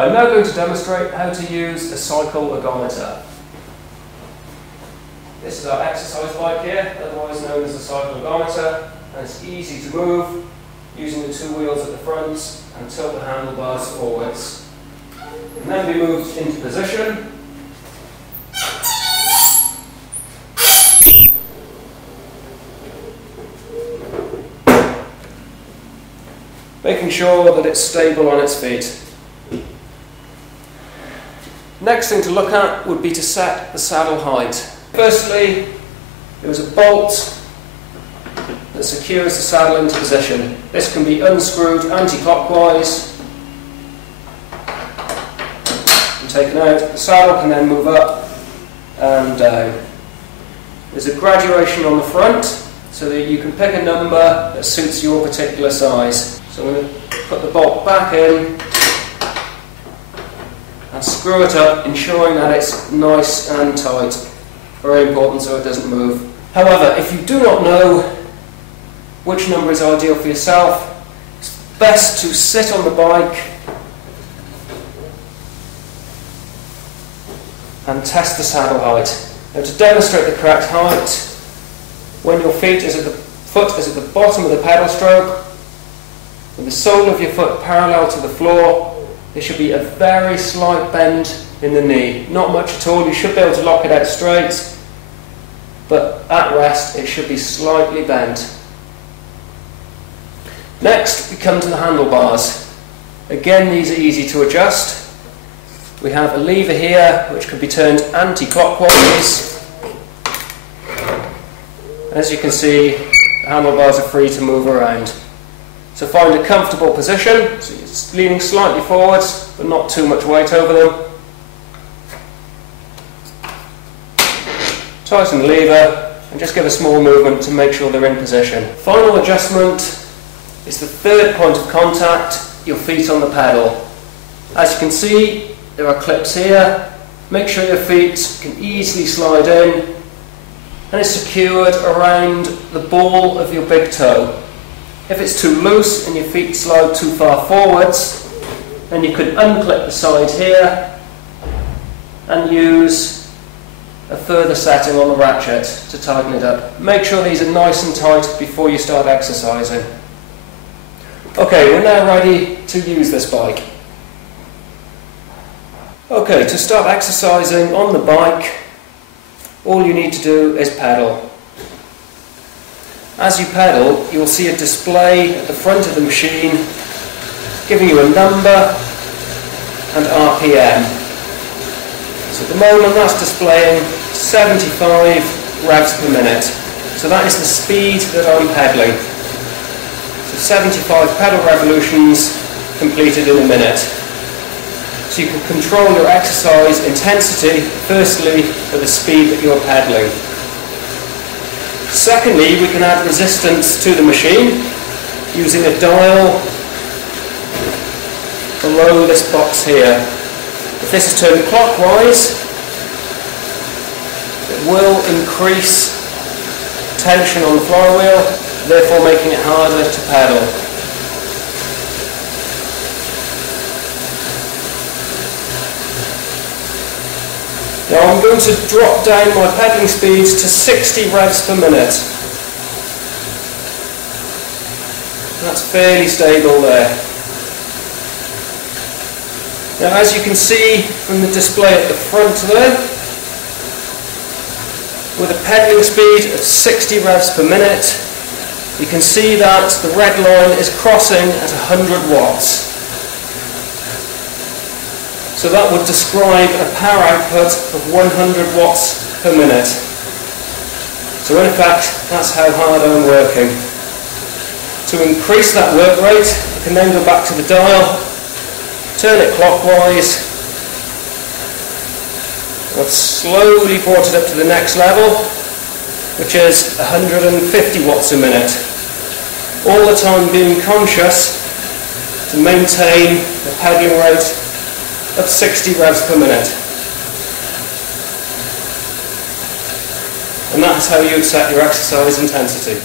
I'm now going to demonstrate how to use a cycle odometer. This is our exercise bike here, otherwise known as a cycle odometer, and it's easy to move using the two wheels at the front and tilt the handlebars forwards. It can then be moved into position. Making sure that it's stable on its feet. Next thing to look at would be to set the saddle height. Firstly, there is a bolt that secures the saddle into position. This can be unscrewed anti-clockwise and taken out. The saddle can then move up and down. There's a graduation on the front so that you can pick a number that suits your particular size. So I'm going to put the bolt back in and screw it up, ensuring that it's nice and tight. Very important so it doesn't move. However, if you do not know which number is ideal for yourself, it's best to sit on the bike and test the saddle height. Now, to demonstrate the correct height, when your foot is at the bottom of the pedal stroke, with the sole of your foot parallel to the floor, there should be a very slight bend in the knee. Not much at all. You should be able to lock it out straight, but at rest it should be slightly bent. Next we come to the handlebars. Again, these are easy to adjust. We have a lever here which can be turned anti-clockwise. As you can see, the handlebars are free to move around. So find a comfortable position, so you're leaning slightly forwards but not too much weight over them. Tighten the lever and just give a small movement to make sure they're in position. Final adjustment is the third point of contact, your feet on the pedal. As you can see, there are clips here. Make sure your feet can easily slide in and it's secured around the ball of your big toe. If it's too loose and your feet slide too far forwards, then you could unclip the side here and use a further setting on the ratchet to tighten it up. Make sure these are nice and tight before you start exercising. Okay, we're now ready to use this bike. Okay, to start exercising on the bike, all you need to do is pedal. As you pedal, you'll see a display at the front of the machine giving you a number and RPM. So at the moment that's displaying 75 revs per minute. So that is the speed that I'm pedaling. So 75 pedal revolutions completed in a minute. So you can control your exercise intensity, firstly, with the speed that you're pedaling. Secondly, we can add resistance to the machine using a dial below this box here. If this is turned clockwise, it will increase tension on the flywheel, therefore making it harder to pedal. Now I'm going to drop down my pedaling speeds to 60 revs per minute. That's fairly stable there. Now, as you can see from the display at the front there, with a pedaling speed of 60 revs per minute, you can see that the red line is crossing at 100 watts. So that would describe a power output of 100 watts per minute. So in effect, that's how hard I'm working. To increase that work rate, I can then go back to the dial, turn it clockwise. I've slowly brought it up to the next level, which is 150 watts a minute. All the time being conscious to maintain the pedaling rate of 60 revs per minute. And that's how you would set your exercise intensity.